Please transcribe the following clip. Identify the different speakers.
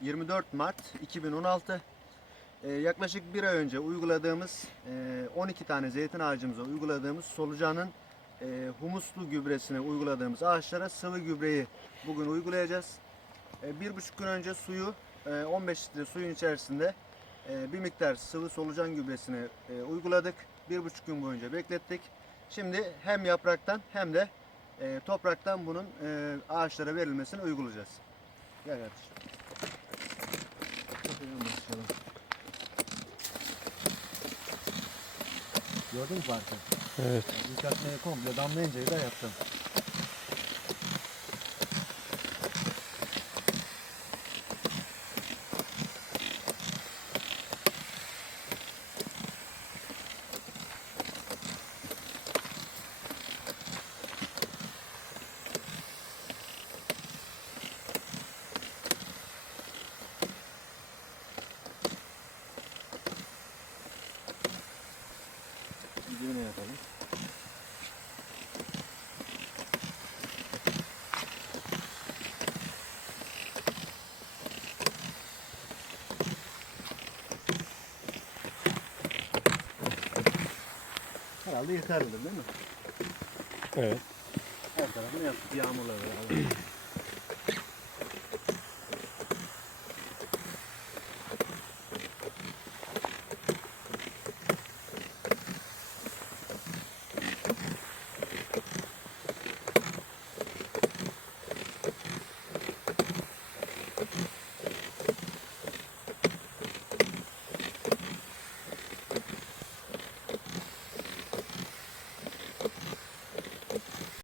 Speaker 1: 24 Mart 2016. Ee, yaklaşık bir ay önce uyguladığımız e, 12 tane zeytin ağacımıza uyguladığımız solucanın e, humuslu gübresine uyguladığımız ağaçlara sıvı gübreyi bugün uygulayacağız. E, bir buçuk gün önce suyu e, 15 litre suyun içerisinde e, bir miktar sıvı solucan gübresini e, uyguladık. Bir buçuk gün boyunca beklettik. Şimdi hem yapraktan hem de e, topraktan bunun e, ağaçlara verilmesini uygulayacağız. Gel kardeşim. Bakayım başlayalım. Gördün mü farkı?
Speaker 2: Evet.
Speaker 1: İlk atmayı komple damlayıncayı da yaptım. Dibine yapalım. Herhalde yeterlidir değil mi?
Speaker 2: Evet.
Speaker 1: Her tarafını yaptık. Yağmurla beraber.